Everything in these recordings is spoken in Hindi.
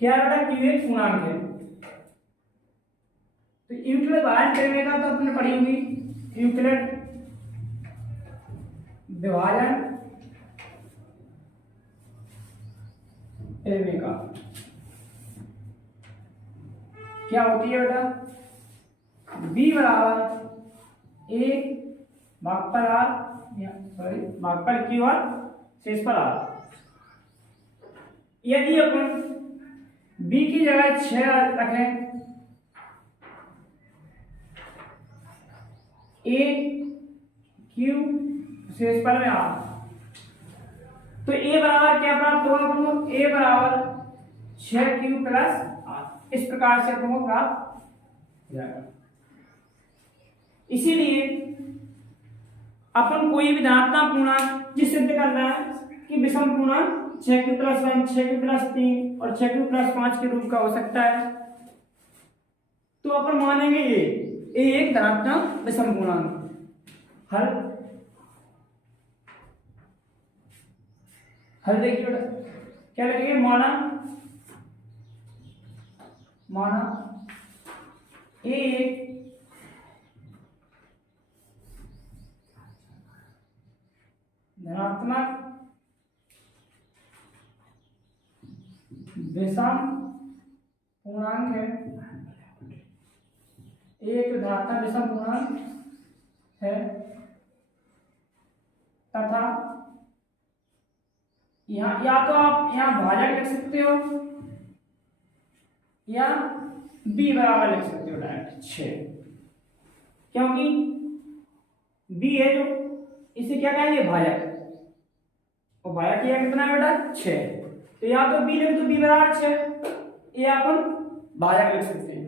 क्या है बेटा, क्यू एक पूर्णांक है। तो यूक्लिड विभाजन तेरहवें तो आपने पढ़ी होगी, यूक्लिड विभाजन तेरहवें क्या होती है बेटा, बी बराबर ए भाग पर आर, सॉरी भाग पर क्यू और शेष पर आर। यदि अपन बी की जगह 6 रखें, ए क्यू शेष पर में आर, तो ए बराबर क्या प्राप्त होगा अपन, ए बराबर 6 क्यू प्लस आर। इस प्रकार से अपन को प्राप्त हो जाएगा। इसीलिए अपन कोई भी धनात्मक पूर्णांक जिस सिद्ध करना है कि विषम पूर्णांक 6q प्लस 1, 6q प्लस 3 और 6q प्लस 5 के रूप का हो सकता है, तो अपन मानेंगे ये एक धनात्मक विषम पूर्णांक। हल देखिए बेटा क्या लिखेंगे, माना ए एक धनात्मक विषम पूर्णांक है, एक धनात्मक विषम पूर्णांक है तथा यहाँ या तो आप यहाँ भाजक लिख सकते हो या b बराबर लिख सकते हो डायरेक्ट 6, क्योंकि b है जो इसे क्या कहेंगे भाजक, और भाजक यह कितना है बेटा 6, तो या तो b लिख दो b बराबर 6 या अपन भाजक लिख सकते हैं,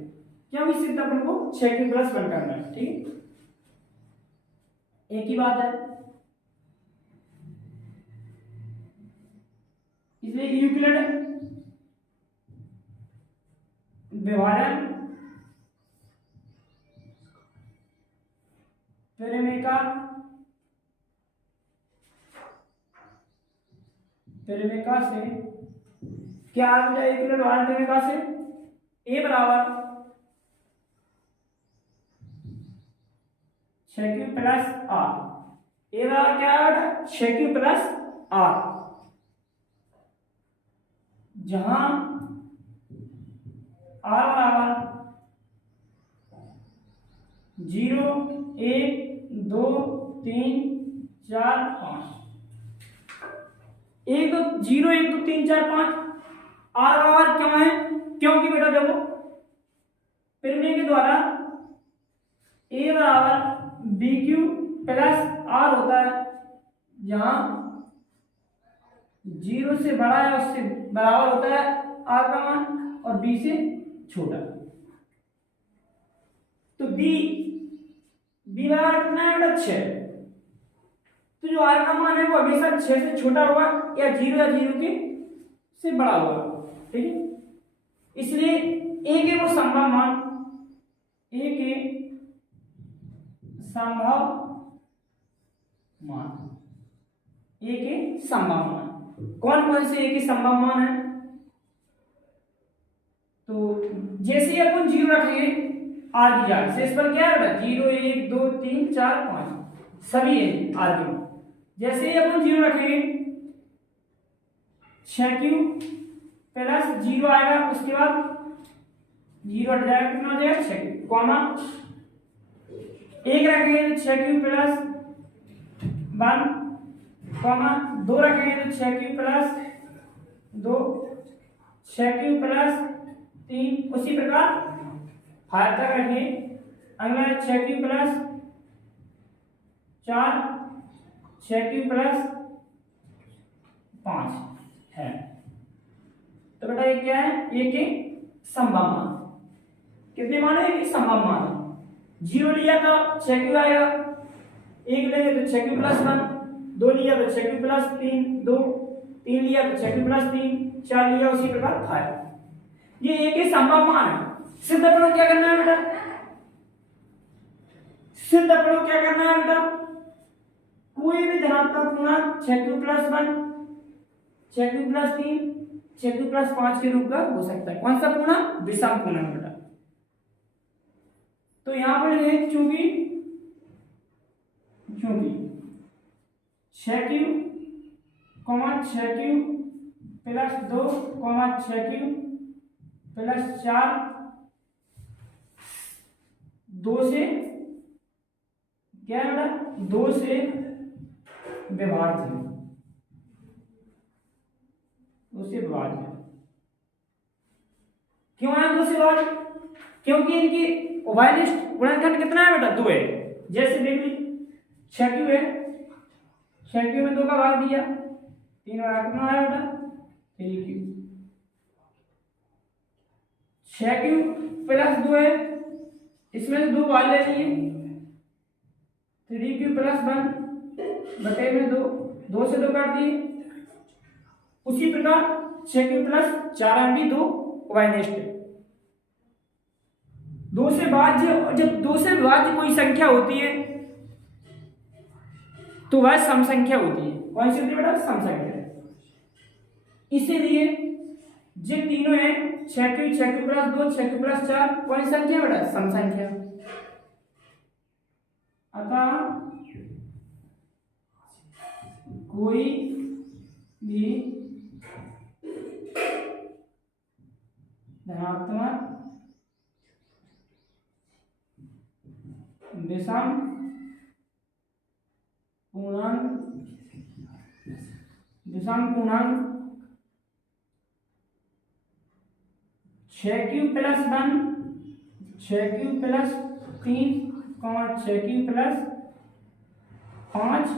क्योंकि सिद्ध अपन को 6q प्लस 1 करना है। ठीक, एक ही बात है। इसलिए यूक्लिड विभाजन तेरहवें से क्या आ जाए, यूक्लिड विभाजन तेरहवें से ए बराबर 6q प्लस आर, ए बराबर क्या है 6q प्लस आर, जहां आर बराबर 0 1 2 3 4 5, 1 2 0 1 2 3 4 5। आर बराबर क्यों है, क्योंकि बेटा देखो प्रमेय के द्वारा ए बराबर बी क्यू प्लस आर होता है, जहां 0 से बड़ा है उससे बराबर होता है आर का मान और बी से छोटा। तो बी बराबर कितना है बेटा 6, तो जो आर का मान है वो हमेशा 6 से छोटा होगा या 0 के से बड़ा होगा। ठीक है, इसलिए ए के वो संभव मान, ए के संभव मान, ए के संभव मान कौन कौन से ए के संभव मान है, तो जैसे ही अपन 0 रखेंगे आर की जगह शेष पर क्या है 0 1 2 3 4 5 सभी है आर के। जैसे ही अपन 0 रखेंगे 6q प्लस 0 आएगा, उसके बाद 0 हट जाएगा, कितना हो जाएगा 6q कॉमा 1 रखेंगे तो 6q प्लस 1 कॉमा 2 रखेंगे तो 6q प्लस 2 6q प्लस 3, उसी प्रकार 5 तक रखिए। अगला 6q प्लस 4 6q प्लस 5 है। तो बेटा ये क्या है, ये के संभव मान, कितने मान है, संभव मान। 0 लिया तो 6q आएगा, 1 लेंगे तो 6q प्लस 1, 2 लिया तो 6q प्लस 3 2, 3 लिया तो 6q प्लस 3, 4 लिया उसी प्रकार 5। ये एक ही संभव मान है। सिद्ध अपन क्या करना है बेटा, सिद्ध अपन क्या करना है बेटा, कोई भी धनात्मक पूर्णांक 6q plus 1 6q plus 3 6q plus 5 के रूप का हो सकता है। कौन सा पूर्णांक? विषम पूर्णांक बेटा। तो यहां पर है चूंकि 6q 6q plus 2 6q plus 4 2 से क्या है बेटा? 2 से विभाज्य, 2 से विभाज्य। क्यों है 2 से विभाज्य? क्योंकि इनकी उभयनिष्ठ गुणनखंड कितना है बेटा? 2 है। जैसे देख ली 6q है, 6q में 2 का भाग दिया, 3 भाग कितना आया बेटा? 3q। 6q प्लस 2 है, इसमें से 2 भाग ले लिए, 3q प्लस 1 बटे में 2, 2 से 2 काट दिए। उसी प्रकार 6q प्लस 4 भी 2 उभयनिष्ठ। 2 से भाज्य, जब 2 से विभाज्य कोई संख्या होती है तो वह सम संख्या होती है। कौन सी होती है बेटा? सम संख्या। इसीलिए जिन तीनों है 6q, 6q plus 2, 6q plus 4, कौन सी संख्या बेटा? सम संख्या। अतः कोई भी धनात्मक विषम पूर्णांक 6q plus 1, 6q plus 3, 6q plus 5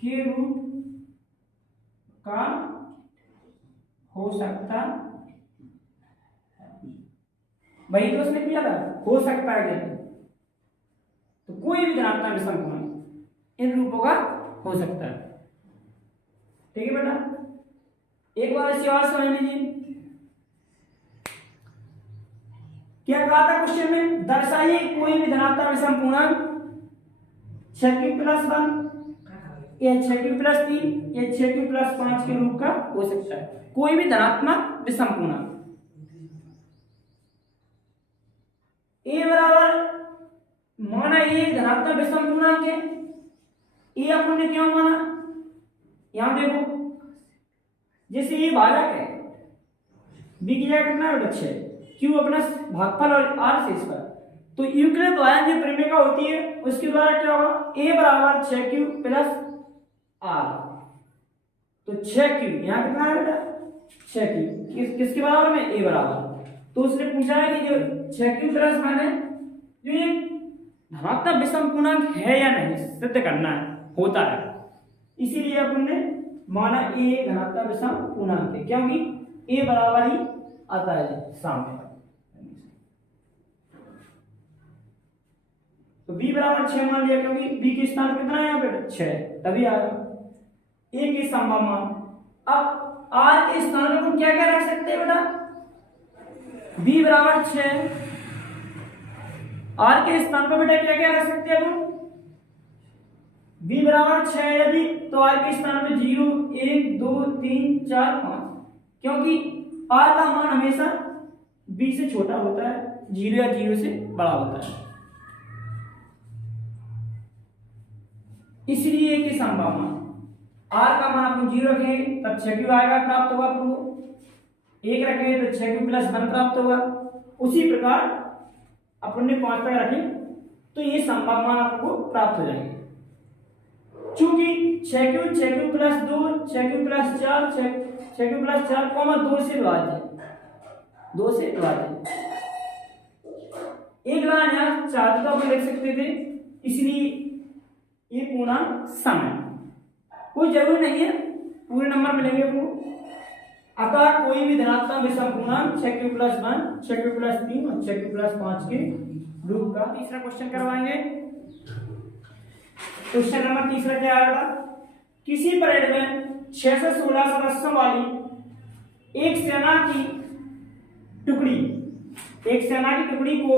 के रूप का हो सकता है। वही तो उसने किया था, हो सकता है क्या? तो कोई भी धनात्मक विषम पूर्णांक इन रूपों का हो सकता है। ठीक है बेटा, एक बार इसी और समझ लीजिए। क्या कहा था क्वेश्चन में? दर्शाइए कोई भी धनात्मक विषम पूर्णांक 6q प्लस 1 या 6q प्लस 3 या 6q प्लस 5 के रूप का हो सकता है। कोई भी धनात्मक विषम पूर्णांक। ए बराबर माना ये धनात्मक विषम पूर्णांक है। ए अपन ने क्यों माना? यहां देखो, जैसे ये भाजक है, बी की जगह कितना है? 6, क्यू अपना भागफल और आर शेष पर। तो यूक्लिड द्वारा जो परिमेय होती है उसके द्वारा क्या होगा? ए बराबर 6q प्लस आर। तो 6q यहां कितना है बेटा? 6q किसके बराबर में? ए बराबर। तो उसने पूछा है कि जो 6q प्लस 1 है, जो ये धनात्मक विषम पूर्णांक है या नहीं, सिद्ध करना है, होता है। इसीलिए अपन ने माना ए धनात्मक विषम पूर्णांक है, क्योंकि ए बराबर ही आता है सामने। तो b बराबर 6 मान लिया, क्योंकि b के स्थान कितना है यहाँ पे? 6, तभी आएगा। a के संभव मान। अब r के स्थान पर क्या क्या रख सकते हैं बेटा? b बराबर 6, r के स्थान पर बेटा क्या क्या रख सकते हैं हम? b बराबर 6 यदि, तो r के स्थान पे 0, 1, 2, 3, 4, 5, क्योंकि r का मान हमेशा b से छोटा होता है, 0 या 0 से बड़ा होता है। इसलिए के संभव मान r का मान अपन 0 रखेंगे तब 6q आएगा, प्राप्त होगा आपको। 1 रखेंगे तो 6q प्लस 1 प्राप्त होगा। उसी प्रकार अपन ने 5 तक रखे तो ये संभव मान आपको प्राप्त हो जाएंगे। चूंकि 6q plus 2, 6q plus 4, 6q plus 4 2 से विभाज्य, 2 से विभाज्य। एक लाइन यहाँ 4 तो अपन लिख सकते थे, इसलिए ये पूर्णांक सम है। कोई जरूरी नहीं है पूरे नंबर मिलेंगे आपको। अतः कोई भी धनात्मक विषम पूर्णांक 6q प्लस 1, 6q प्लस 3 और 6q प्लस 5 के रूप का। तीसरा क्वेश्चन करवाएंगे। क्वेश्चन नंबर तीसरा क्या आएगा? किसी परेड में 6 से 16 सदस्यों वाली एक सेना की टुकड़ी को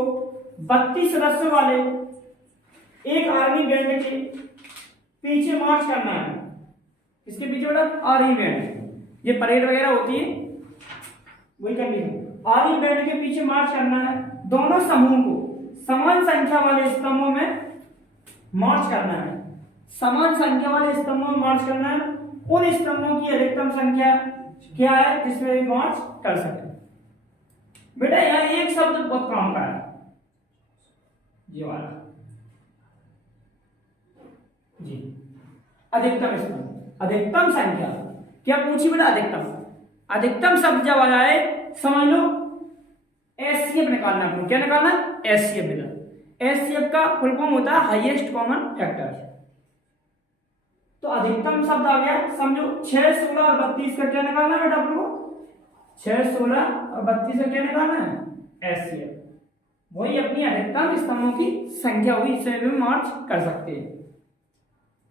32 सदस्यों वाले एक आर्मी बैंड के पीछे मार्च करना है। इसके पीछे बेटा आर्मी बैंड, ये परेड वगैरह होती है वही करनी है। आगे बैठ के पीछे मार्च करना है, दोनों समूह को समान संख्या वाले स्तंभों में मार्च करना है, समान संख्या वाले स्तंभों में मार्च करना है। उन स्तंभों की अधिकतम संख्या क्या है जिसमें भी मार्च कर सके। बेटा यहाँ एक शब्द बहुत काम का है, ये वाला जी, अधिकतम स्तंभ, अधिकतम संख्या क्या पूछी बेटा, अधिकतम। अधिकतम शब्द जब आ जाए समझ लो एचसीएफ निकालना है, क्या निकालना है, एचसीएफ बेटा। एचसीएफ का फुल फॉर्म होता है हाईएस्ट कॉमन फैक्टर। तो अधिकतम शब्द आ गया, समझो 6, 16 और 32 का क्या निकालना है बेटा अपन को, 6, 16 और 32 का क्या निकालना है, एचसीएफ। वही अपनी अधिकतम स्तंभों की संख्या हुई, इसे भी मार्च कर सकते हैं।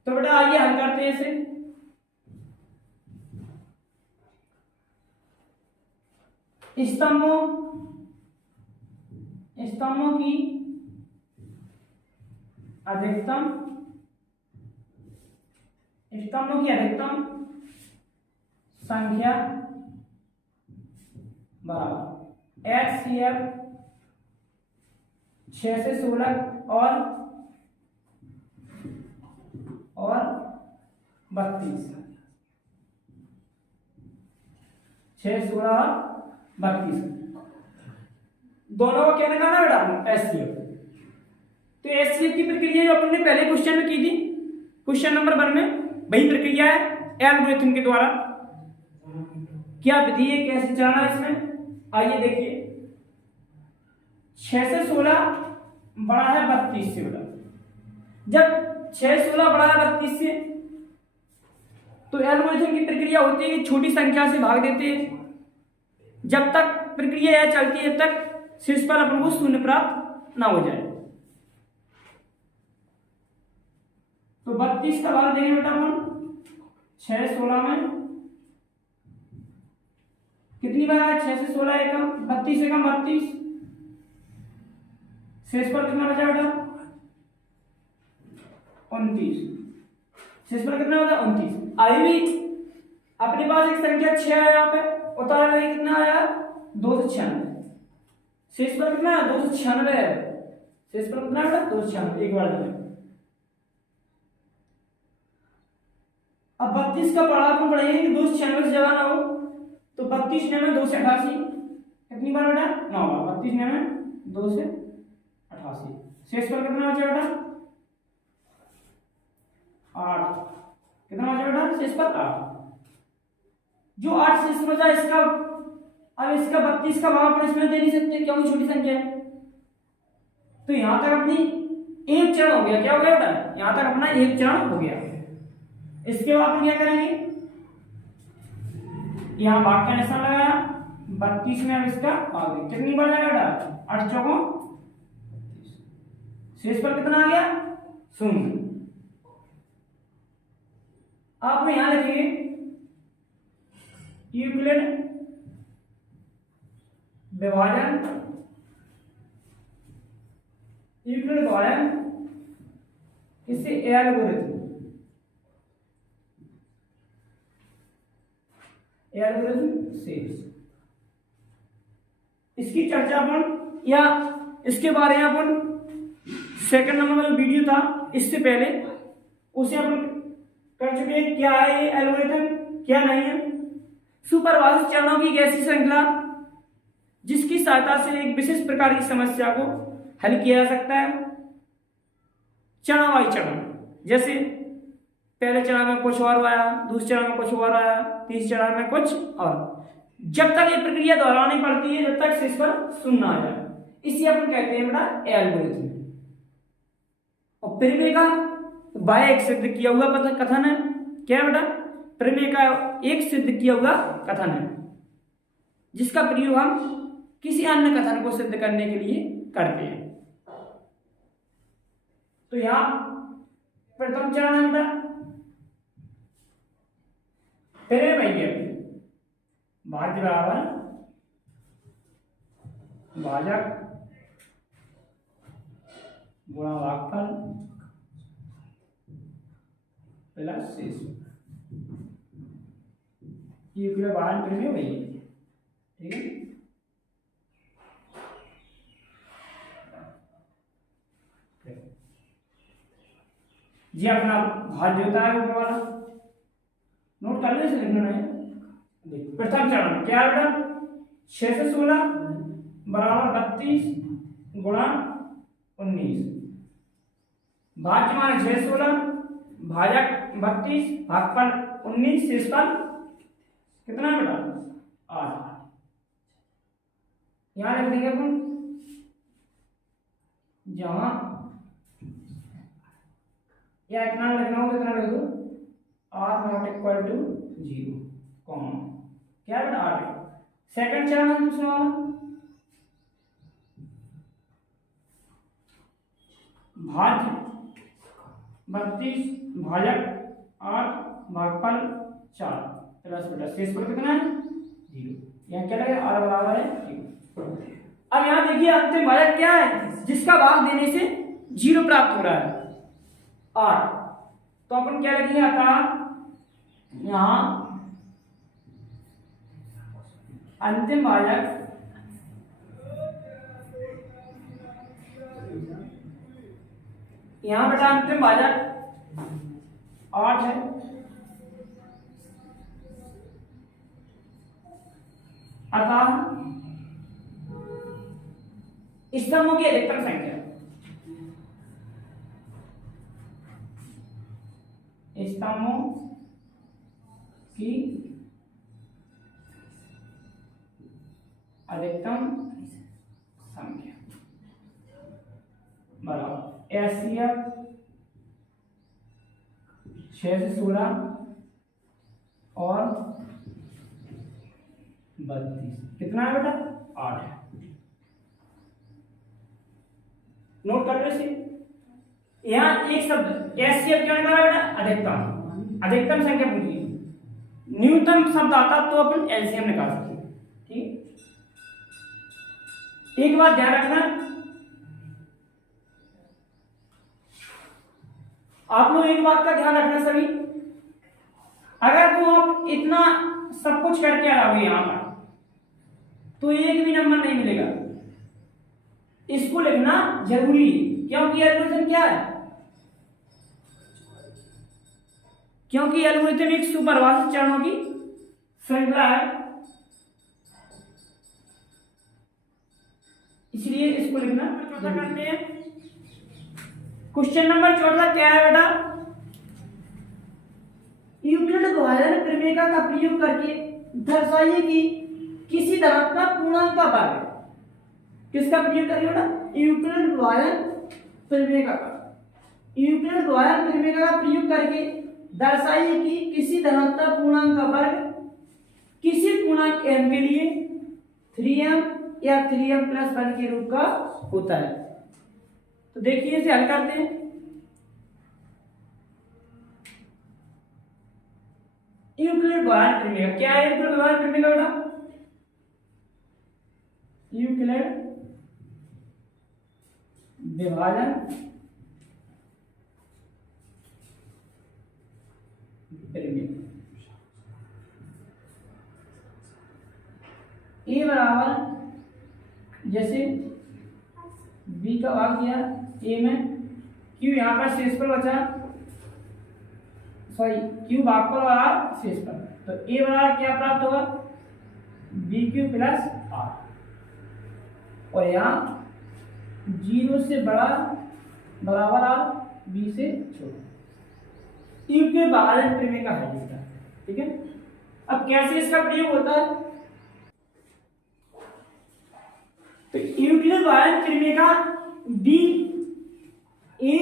तो बेटा आइए हल करते हैं इसे। स्तंभों की अधिकतम संख्या बराबर एचसीएफ 6 से 16 और 32, 6, 16 और 32 दोनों को क्या निकालना है बेटा, एचसीएफ। तो एचसीएफ की प्रक्रिया जो अपन ने पहले क्वेश्चन में की थी, क्वेश्चन नंबर 1 में, वही प्रक्रिया है एल्गोरिथम के द्वारा। क्या विधि है, कैसे चलाना है इसमें, आइए देखिए। 6 से 16 बड़ा है 32 से बेटा। जब 6, 16 बड़ा है 32 से, तो एल्गोरिथम की प्रक्रिया होती है कि छोटी संख्या से भाग देते हैं, जब तक प्रक्रिया यह चलती है तब तक शीर्ष पर अपन को शून्य प्राप्त ना हो जाए। तो 32 का भाग देंगे बेटा अपन 6, 16 में, कितनी बार है, 6 से 16 एकम, 32 एकम 32, शेष पर कितना बचा बेटा, 29, शेष पर कितना होता है 29। अभी भी अपने पास एक संख्या 6 है, यहाँ पे उतार में कितना आया 296, शेष पर कितना 296 है, शेष पर कितना बेटा 296, एक बार देखें। अब 32 का पढ़ा अपन पढ़ेंगे कि 296 से जगह ना हो, तो 32 में 2 से 88, कितनी बार बेटा 9 बार, 32 में 2 से 88, शेष पर कितना बचा बेटा 8, कितना बचा बेटा शेष पर 8। जो 8 शेष बचा इसका, अब इसका 32 का भाग अपन इसमें दे नहीं सकते क्योंकि छोटी संख्या है। तो यहां तक अपनी एक चरण हो गया, क्या हो गया बेटा, यहां तक अपना एक चरण हो गया। इसके बाद अपन क्या करेंगे, यहां भाग का निशान लगाया, 32 में अब इसका भाग दे, कितनी बार जाएगा बेटा 8 चौकों, शेष पर कितना आ गया 0। आप यहां लिखिए यूक्लिड विभाजन, यूक्लिड विभाजन इससे एल्गोरिथम, एल्गोरिथम शेष। इसकी चर्चा अपन या इसके बारे में अपन सेकंड नंबर का वीडियो था इससे पहले उसे अपन कर चुके हैं, क्या है ये एल्गोरिथम क्या नहीं है। सुपरवाइज्ड चरणों की एक ऐसी श्रृंखला जिसकी सहायता से एक विशेष प्रकार की समस्या को हल किया जा सकता है। चरणवाई चरण, जैसे पहले चरण में कुछ और आया, दूसरे चरण में कुछ और आया, तीसरे चरण में कुछ और, जब तक ये प्रक्रिया दोहरानी पड़ती है जब तक शेष पर 0 आ जाए, इसी अपन कहते हैं बेटा एल्गोरिथम। और प्रमेय का बाय एक सिद्ध किया हुआ कथन है, क्या बेटा, प्रमेय का एक सिद्ध किया हुआ कथन है जिसका प्रयोग हम किसी अन्य कथन को सिद्ध करने के लिए करते हैं। तो यहां प्रथम चरण है बेटा तेरे भैया भाज्य बराबर भाजक गुणा भागफल प्लस शेष। यूक्लिड बाहर परिमेय वही है, ठीक है। जी अपना भाज्य होता है ऊपर वाला, नोट कर लो, इसे लिखना है। देखो प्रथम चरण क्या है बेटा, 6 से 16 बराबर 32 गुणा 19, भाज्य माने 6 से 16, भाजक 32, भागफल 19, शेषफल कितना है बेटा 8। यहां लिख देंगे अपन, जहां या इतना लिखना हो तो इतना लिख दो, r not equal to 0, comma क्या है बेटा 8। सेकंड चरण है दूसरा वाला, भाज्य 32, भाजक 8, भागफल 4 प्लस बेटा शेषफल कितना है 0। यहाँ क्या लगेगा r बराबर है 0। अब यहाँ देखिए अंतिम भाजक क्या है, जिसका भाग देने से 0 प्राप्त हो रहा है 8, तो अपन क्या लिखेंगे अतः यहाँ अंतिम भाजक यहाँ बेटा अंतिम भाजक 8 है, अतः स्तंभों की अधिकतम संख्या, स्तंभों की अधिकतम संख्या बराबर एचसीएफ 6 से 16 और 32, कितना है बेटा 8 है। नोट कर लो इसे, यहाँ एक शब्द एचसीएफ क्या है बेटा अधिकतम, अधिकतम संख्या पूछी, न्यूनतम शब्द आता तो अपन एलसीएम निकाल सकते, ठीक। एक बात ध्यान रखना, आप लोग एक बात का ध्यान रखना सभी, अगर तुम आप इतना सब कुछ करके आ रहे हो यहां पर तो एक भी नंबर नहीं मिलेगा, इसको लिखना जरूरी है, क्योंकि एल्गोरिथम क्या है, क्योंकि एल्गोरिथम एक सुपरवाइज्ड चरणों की श्रृंखला है, इसलिए इसको लिखना। चौथा करते हैं, क्वेश्चन नंबर 14 क्या है बेटा, यूक्लिड विभाजन प्रमेय का प्रयोग करके दर्शाइए कि किसी धनात्मक पूर्णांक का वर्ग, किसका प्रयोग करके बेटा, यूक्लिड विभाजन प्रमेय का, यूक्लिड विभाजन प्रमेय का प्रयोग करके दर्शाइए कि किसी धनात्मक पूर्णांक का वर्ग किसी पूर्णांक m के लिए 3m या 3m प्लस 1 के रूप का होता है। तो देखिए इसे हल करते हैं, यूक्लिड विभाजन प्रमेय क्या है, यूक्लिड विभाजन प्रमेय का बेटा, यूक्लिड विभाजन प्रमेय ए बराबर जैसे बी का भाग दिया ए में, क्यू यहाँ पर शेषफल बचा, सॉरी क्यू भागफल और आर शेषफल, तो ए बराबर क्या प्राप्त होगा बी क्यू प्लस आर, और यहाँ 0 से बड़ा बराबर आर, बी से छोटा, यूक्लिड विभाजन प्रमेय का है इसका, ठीक है। अब कैसे इसका प्रयोग होता है, तो यूक्लिड विभाजन प्रमेय का बी ए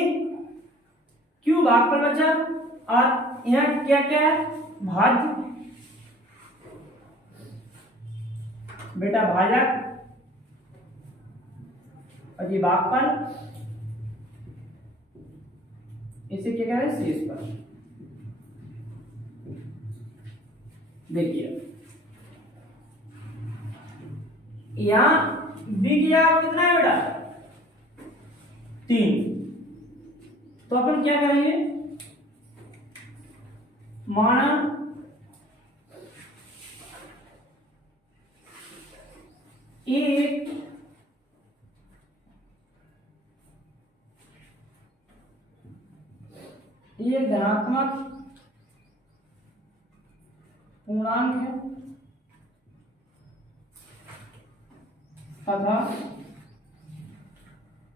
क्यू भागफल बचा, और यहाँ क्या क्या है भाज्य बेटा भाजक, और ये भागफल, इसे क्या कह रहे हैं शेषफल। देखिए यहां बी की जगह कितना है बेटा 3, तो अपन क्या करेंगे, माना एक धनात्मक पूर्णांक है तथा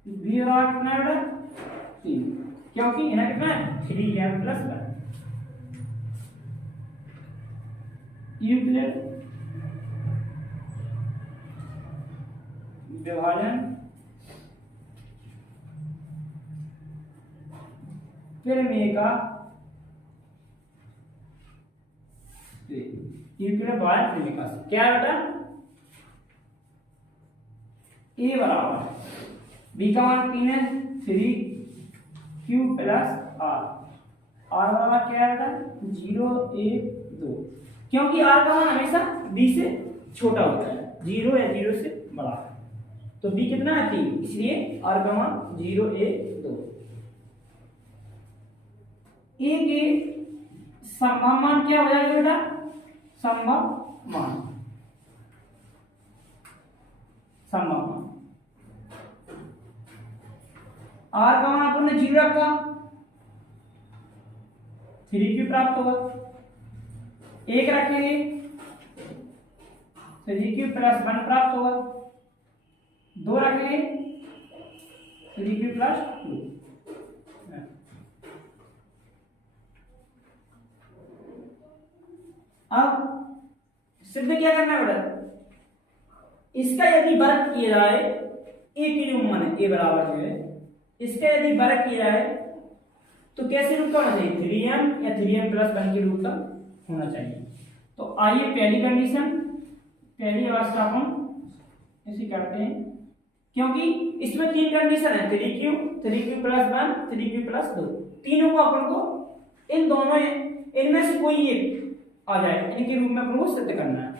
बी बराबर कितना है बेटा 3, क्योंकि इन्हें कितना है 3m प्लस 1 यूक्लिड विभाजन प्रमेय का यूक्लिड विभाजन प्रमेय का क्या बेटा ए बराबर बी का मान 3 है 3q प्लस आर बराबर क्या है बेटा 0 1 2, क्योंकि आर का मान हमेशा बी से छोटा होता है, 0 या 0 से बड़ा, तो बी कितना है 3, इसलिए आर का मान 0 1 2। ए के संभव मान क्या हो जाएगा बेटा संभव मान आर का मान अपन ने 0 रखा 3q प्राप्त होगा, 1 रखेंगे 3q प्लस 1 प्राप्त होगा, 2 रखेंगे 3q प्लस 2। अब सिद्ध क्या करना है बेटा इसका यदि वर्ग किया जाए ए की जो मान है ए बराबर जो है इसका यदि वर्ग किया जाए तो कैसे रूप का होना चाहिए 3m या 3m प्लस 1 के रूप का होना चाहिए। तो आइए पहली कंडीशन पहली अवस्था हम ऐसे करते हैं, क्योंकि इसमें 3 कंडीशन है 3q प्लस 1 3q प्लस 2, तीनों को अपन को इन दोनों इनमें से कोई एक आ जाए इनके रूप में अपन को सिद्ध करना है।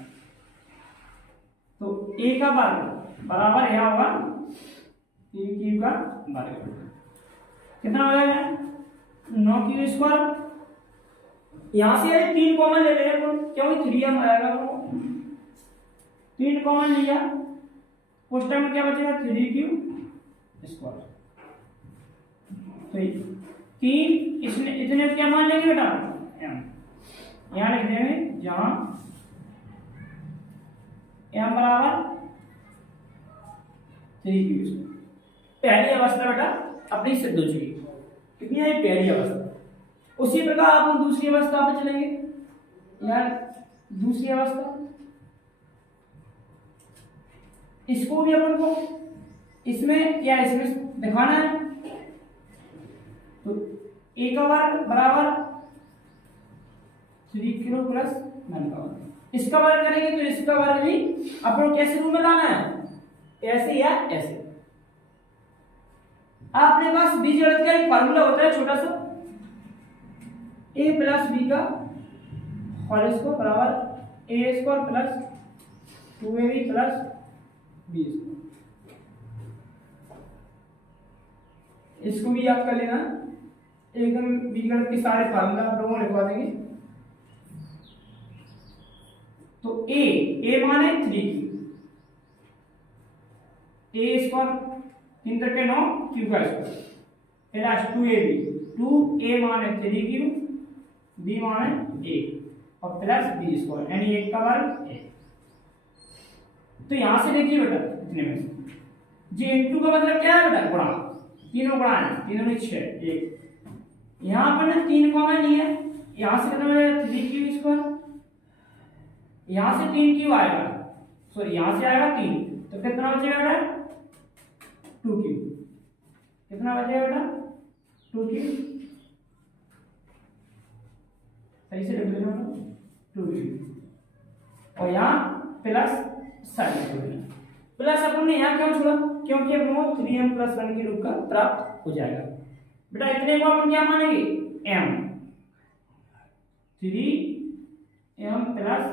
तो a का वर्ग बराबर यह होगा q का वर्ग, कितना हो जाएगा 9q स्क्वायर, यहां से 3 कॉमन ले लेंगे क्योंकि 3m आएगा, 3 कॉमन लिया उस टाइम क्या बचेगा 3q स्क्वायर। तो 3 इसने इतने क्या मान लेंगे बेटा m, यहां लिख देंगे जहां m बराबर 3q स्क्वायर। पहली अवस्था बेटा अपनी सिद्ध हो चुकी, कितनी है पहली अवस्था। उसी प्रकार अपन दूसरी अवस्था पे चलेंगे, यार दूसरी अवस्था इसको भी अपन को इसमें या इसमें दिखाना है। तो a का वर्ग बराबर 3q प्लस 1 का वर्ग, इसका वर्ग करेंगे तो इसका वर्ग भी अपन कैसे रूप में लाना है ऐसे या ऐसे। आपने पास बीजगणित का एक फार्मूला होता है छोटा सा a प्लस b का होल स्क्वायर बराबर a square plus 2ab plus b square, इसको भी याद कर लेना, एकदम बीजगणित के सारे फार्मूला आप लोगों को लिखवा देंगे। तो a माने 3q, a स्क्वायर 3 करके 9 q का स्क्वायर प्लस 2ab, 2a माने 3q b माने 1 और प्लस b स्क्वायर यानी 1 का वर्ग 1। तो यहां से देखिए बेटा इतने में से जी इनटू का मतलब क्या है बेटा गुणा, तीनों गुणा है, तीनों में 6 1, यहां पर ने 3 कॉमन लिया, यहां से कितना बचेगा 3q स्क्वायर, यहां से 3q आएगा सॉरी यहां से आएगा 3, तो कितना बचेगा बेटा 2q, कितना बचेगा बेटा 2q, सही से लिख लेना 2q, और यहाँ प्लस साइन प्लस अपन ने यहाँ क्यों छोड़ा क्योंकि अपन को 3m प्लस 1 के रूप का प्राप्त हो जाएगा। बेटा इतने को अपन क्या मानेंगे m, 3m प्लस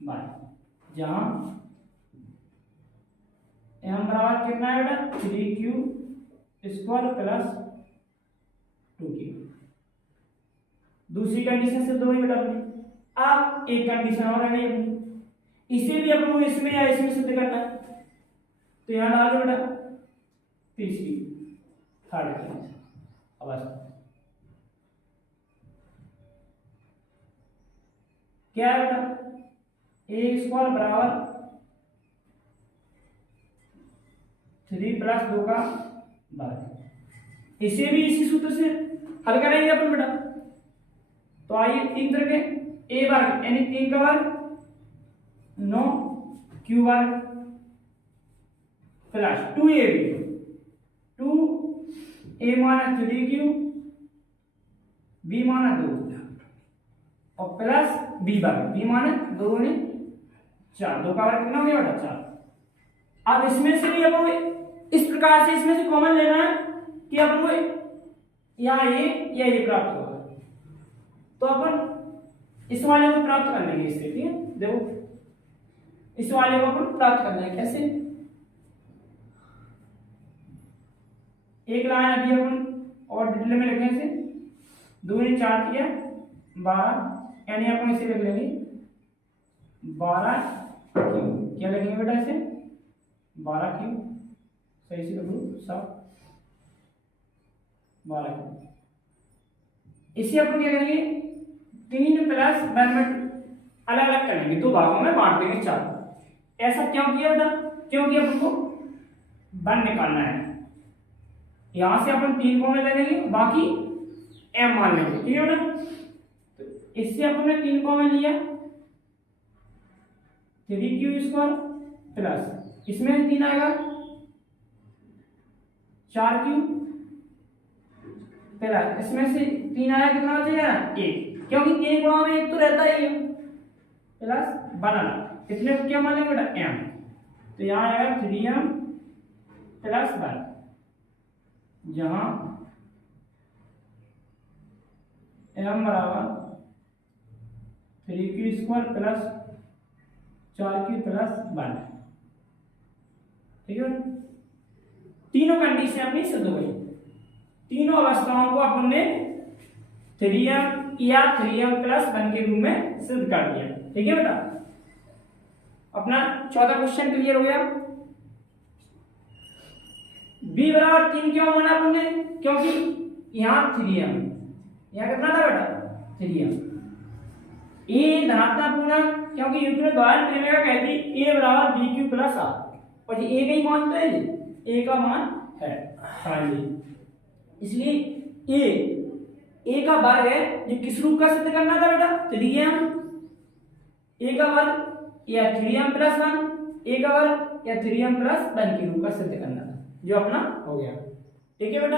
1, जहां m बराबर कितना है बेटा 3q स्क्वायर प्लस 2q। दूसरी कंडीशन से 2 ही बेटा अपनी, अब एक कंडीशन और है अपनी, इसे भी अपन को इसमें या इसमें सिद्ध करना है, तो यहां डाल दो बेटा तीसरी थर्ड अवस्था। क्या है बेटा, ए स्क्वायर बराबर 3 प्लस 2 का वर्ग। इसे भी इसी सूत्र से हल करेंगे अपन बेटा। तो आइए 3 तरह के ए वर्ग यानी 3 का वर्ग 9 क्यू वर्ग प्लस 2ab 2a माना 3q b माना 2 और प्लस b वर्ग b माना 2 ने 4, 2 का वर्ग कितना हो गया बेटा 4। अब इसमें से भी अपन को इस प्रकार से इसमें से कॉमन लेना है कि अपन को यहाँ ये प्राप्त होगा। तो अपन इस वाले को प्राप्त कर लेंगे इससे, ठीक है। देखो इस वाले को अपन प्राप्त करना है कैसे, एक लाइन अभी अपन और डिटेल में लिखेंगे इसे 2 ने 4 किया 12 यानी अपन इसे लिख लेंगे 12 क्यू। क्या लिखेंगे बेटा इसे 12 क्यू, सही से लिख लो सब 12 क्यू। इसे अपन क्या करेंगे 3 प्लस 1 अलग अलग करेंगे, 2 भागों में बांट देंगे 4। ऐसा क्यों किया बेटा, क्योंकि अपन को 1 निकालना है। यहां से अपन 3 कॉमन ले लेंगे, बाकी m मान लेंगे, ठीक है बेटा। तो इससे अपन ने 3 कॉमन लिया 3q स्क्वायर प्लस इसमें 3 आएगा 4q प्लस इसमें से 3 आया कितना बचेगा 1, क्योंकि 3 गुणा में 1 तो रहता ही है, प्लस बनाना इसमें क्या मान लेंगे बेटा m। तो यहाँ आएगा 3m प्लस 1, जहां m बराबर 3q square plus 4q plus 1, ठीक है। तीनों कंडीशन अपनी सिद्ध हो गई, तीनों अवस्थाओं को अपन ने 3m या 3m प्लस 1 के रूप में सिद्ध कर दिया, ठीक है बेटा। अपना चौथा क्वेश्चन क्लियर हो गया। b बराबर 3 क्यों माना अपन ने, क्योंकि यहाँ 3m, यहाँ कितना था बेटा 3m। a धनात्मक पूर्णांक, क्योंकि यूक्लिड द्वारा प्रेरणा कहती a बराबर bq प्लस r, और ये a का ही मान तो है, a का मान है खाली, इसलिए a का वर्ग है। ये किस रूप का सिद्ध करना था बेटा 3m, a का वर्ग या 3m प्लस 1, a का वर्ग या 3m प्लस 1 के रूप का सिद्ध करना था, जो अपना हो गया, ठीक है बेटा।